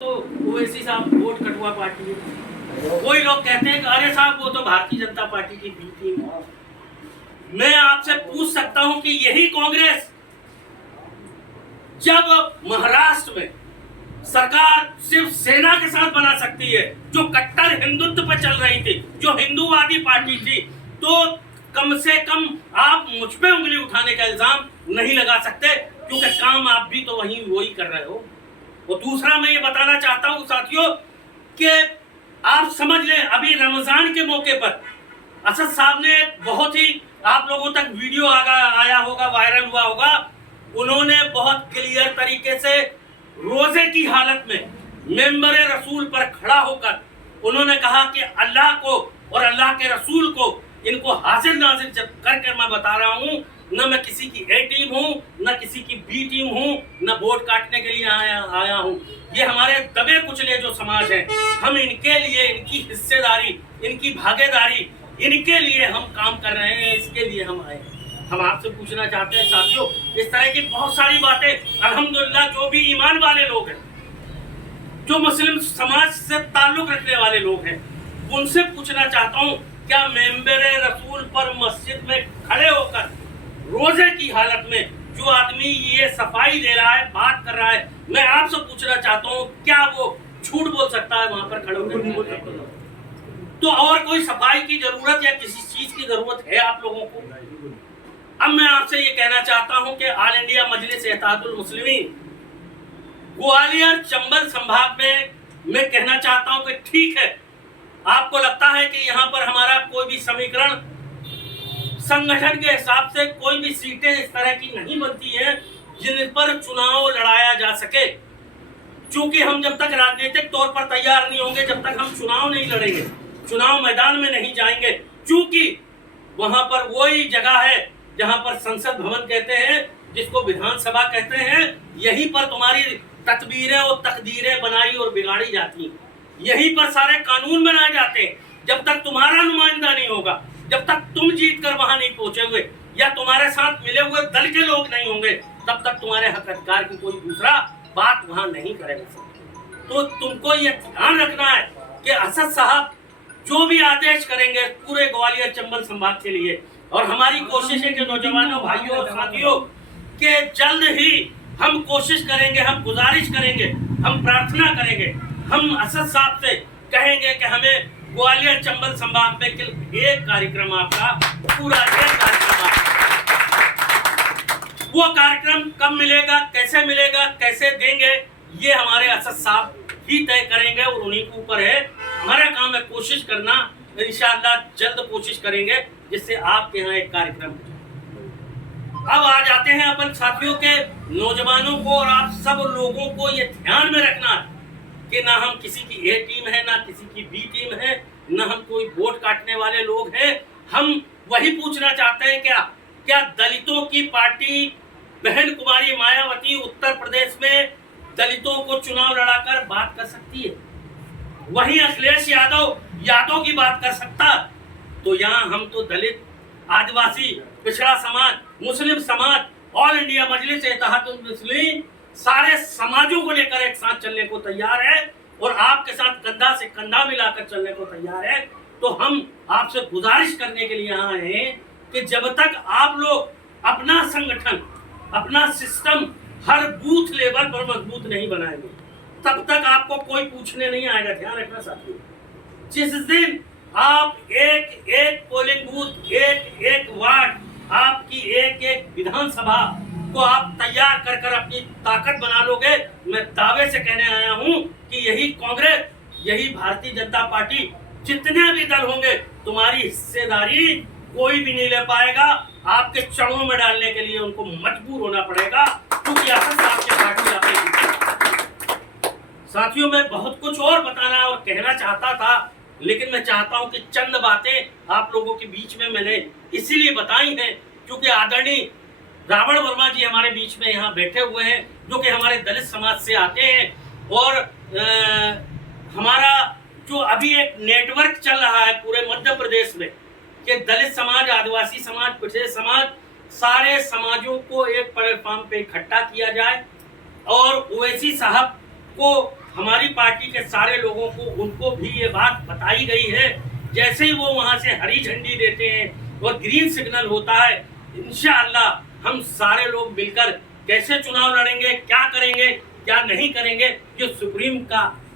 तो ओवैसी साहब वोट कटुआ पार्टी है। कोई लोग कहते हैं कि अरे साहब वो तो भारतीय जनता पार्टी की बी टीम है। मैं आपसे पूछ सकता हूं कि यही कांग्रेस जब महाराष्ट्र में सरकार सिर्फ सेना के साथ बना सकती है, जो कट्टर हिंदुत्व पे चल रही थी, जो हिंदूवादी पार्टी थी, तो कम से कम आप मुझ पे उंगली उठाने का इल्जाम नहीं लगा सकते, क्योंकि काम आप भी तो वही कर रहे हो। और दूसरा मैं ये बताना चाहता हूं साथियों कि आप समझ लें, अभी रमजान के मौके पर असद साहब ने बहुत ही आप लोगों तक वीडियो आया होगा, वायरल हुआ होगा। उन्होंने बहुत क्लियर तरीके से रोजे की हालत में मेंबर रसूल पर खड़ा होकर उन्होंने कहा कि अल्लाह को और अल्लाह के रसूल को इनको हाजिर नाजिर करके मैं बता रहा हूं, न मैं किसी की ए टीम हूं, न किसी की बी टीम हूं, न वोट काटने के लिए आया हूं। ये हमारे दबे कुचले जो समाज है, हम इनके लिए, इनकी हिस्सेदारी, इनकी भागीदारी, इनके लिए हम काम कर रहे हैं, इसके लिए हम आए हैं। हम आपसे पूछना चाहते हैं साथियों, इस तरह की बहुत सारी बातें अल्हम्दुलिल्लाह जो भी ईमान वाले लोग हैं, जो मुस्लिम समाज से ताल्लुक रखने वाले लोग हैं, उनसे पूछना चाहता हूं, क्या मेंबर रसूल पर मस्जिद में खड़े होकर रोजे की हालत में जो आदमी ये सफाई दे रहा है, बात कर रहा है, मैं आपसे पूछना चाहता हूँ, क्या वो झूठ बोल सकता है वहां पर खड़े होकर? तो और कोई सफाई की जरूरत या किसी चीज की जरूरत है आप लोगों को? अब मैं आपसे ये कहना चाहता हूँ कि ऑल इंडिया मजलिस इत्तेहादुल मुस्लिमीन ग्वालियर चंबल संभाग में मैं कहना चाहता हूँ कि ठीक है, आपको लगता है कि यहाँ पर हमारा कोई भी समीकरण संगठन के हिसाब से कोई भी सीटें इस तरह की नहीं बनती है जिन पर चुनाव लड़ाया जा सके। क्योंकि हम जब तक राजनीतिक तौर पर तैयार नहीं होंगे, जब तक हम चुनाव नहीं लड़ेंगे, चुनाव मैदान में नहीं जाएंगे, क्योंकि वहां पर वही जगह है जहां पर संसद भवन कहते हैं, जिसको विधानसभा कहते हैं, यहीं पर तुम्हारी तदबीरें और तकदीरें बनाई और बिगाड़ी जाती हैं, यहीं पर सारे कानून बनाए जाते हैं। जब तक तुम्हारा नुमाइंदा नहीं होगा, जब तक तुम जीत कर वहां नहीं पहुंचोगे या तुम्हारे साथ मिले हुए दल के लोग नहीं होंगे, तब तक तुम्हारे हक अधिकार की कोई दूसरा बात वहां नहीं करेगा। तो तुमको ये ध्यान रखना है कि असद साहब जो भी आदेश करेंगे पूरे ग्वालियर चंबल संभाग के लिए, और हमारी कोशिश है कि नौजवानों, भाइयों और साथियों के जल्द ही हम कोशिश करेंगे, हम गुजारिश करेंगे, हम प्रार्थना करेंगे, हम असद साहब से कहेंगे कि हमें ग्वालियर चंबल संभाग में केवल एक कार्यक्रम आपका, पूरा एक कार्यक्रम आपका। वो कार्यक्रम कब मिलेगा, कैसे देंगे, ये हमारे असद साहब ही तय करेंगे और उन्हीं के ऊपर है। हमारा काम है कोशिश करना, इंशाअल्लाह जल्द कोशिश करेंगे जिससे आपके यहाँ एक कार्यक्रम हो। अब आ जाते हैं अपन साथियों के नौजवानों को, और आप सब लोगों को ये ध्यान में रखना है कि ना हम किसी की ए टीम है, ना किसी की बी टीम है, ना हम कोई वोट काटने वाले लोग हैं। हम वही पूछना चाहते हैं, क्या दलितों की पार्टी बहन कुमारी मायावती उत्तर प्रदेश में दलितों को चुनाव लड़ाकर बात कर सकती है? वहीं अखिलेश यादव की बात कर सकता? तो यहाँ हम तो दलित, आदिवासी, पिछड़ा समाज, मुस्लिम समाज, ऑल इंडिया मजलिस इत्तेहादुल मुस्लिमीन सारे समाजों को लेकर एक साथ चलने को तैयार है और आपके साथ कंधा से कंधा मिलाकर चलने को तैयार है। तो हम आपसे गुजारिश करने के लिए यहाँ आए हैं कि जब तक आप लोग अपना संगठन, अपना सिस्टम हर बूथ लेवल पर मजबूत नहीं बनाएंगे, तब तक आपको कोई पूछने नहीं आएगा। ध्यान रखना साथियों, जिस दिन आप एक एक पोलिंग बूथ, एक एक वार्ड, आपकी एक एक विधानसभा को आप तैयार कर अपनी ताकत बना लोगे, मैं दावे से कहने आया हूं कि यही कांग्रेस, यही भारतीय जनता पार्टी, जितने भी दल होंगे, तुम्हारी हिस्सेदारी कोई भी नहीं ले पाएगा। आपके चढ़ों में डालने के लिए उनको मजबूर होना पड़ेगा, क्योंकि असद साहब की पार्टी आपकी। साथियों, मैं बहुत कुछ और बताना और कहना चाहता था, लेकिन मैं चाहता हूं कि चंद बातें आप लोगों के बीच में मैंने इसीलिए बताई हैं क्योंकि आदरणीय रावण वर्मा जी हमारे बीच में यहाँ बैठे हुए हैं, जो कि हमारे दलित समाज से आते हैं। और हमारा जो अभी एक नेटवर्क चल रहा है पूरे मध्य प्रदेश में कि दलित समाज, आदिवासी समाज, पिछड़े समाज, सारे समाजों को एक प्लेटफॉर्म पे इकट्ठा किया जाए और ओवैसी साहब को हमारी पार्टी के सारे लोगों को, उनको भी ये बात बताई गई है। जैसे ही वो वहां से हरी झंडी देते हैं और ग्रीन सिग्नल होता है, इंशाअल्लाह हम सारे लोग मिलकर कैसे चुनाव लड़ेंगे, क्या करेंगे, क्या नहीं करेंगे, ये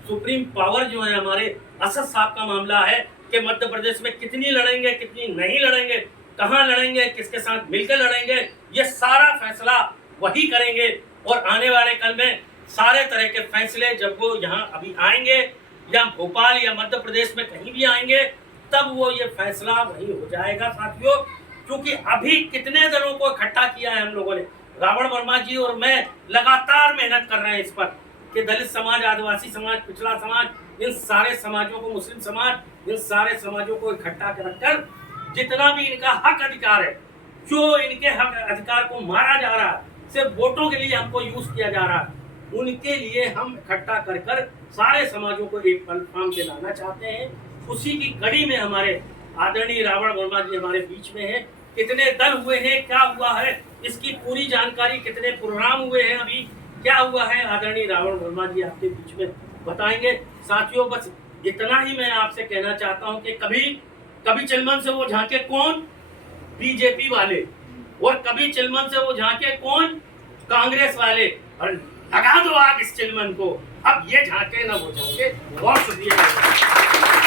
सुप्रीम पावर जो है हमारे असद साहब का मामला है कि मध्य प्रदेश में कितनी लड़ेंगे, कितनी नहीं लड़ेंगे, कहाँ लड़ेंगे, किसके साथ मिलकर लड़ेंगे, ये सारा फैसला वही करेंगे। और आने वाले कल में सारे तरह के फैसले जब वो यहाँ अभी आएंगे या भोपाल या मध्य प्रदेश में कहीं भी आएंगे, तब वो ये फैसला वही हो जाएगा साथियों। क्योंकि अभी कितने दलों को इकट्ठा किया है हम लोगों ने, रावण वर्मा जी और मैं लगातार मेहनत कर रहे हैं इस पर कि दलित समाज, आदिवासी समाज, पिछड़ा समाज, इन सारे समाजों को, मुस्लिम समाज, इन सारे समाजों को इकट्ठा कर जितना भी इनका हक अधिकार है, जो इनके हक अधिकार को मारा जा रहा है, सिर्फ वोटों के लिए हमको यूज किया जा रहा है, उनके लिए हम इकट्ठा कर सारे समाजों को एक प्लेटफॉर्म पे लाना चाहते हैं। उसी की कड़ी में हमारे आदरणीय रावण वर्मा जी हमारे बीच में हैं। कितने दल हुए हैं, क्या हुआ है, इसकी पूरी जानकारी, कितने प्रोग्राम हुए हैं, अभी क्या हुआ है, आदरणीय रावण वर्मा जी आपके बीच में बताएंगे। साथियों बस इतना ही मैं आपसे कहना चाहता हूं कि कभी चिलमन से वो झांके कौन, बीजेपी वाले, और कभी चिलमन से वो झांके कौन, कांग्रेस वाले, और लगा दो आग इस चिलमन को, अब ये झांके ना वो झांके। बहुत शुक्रिया।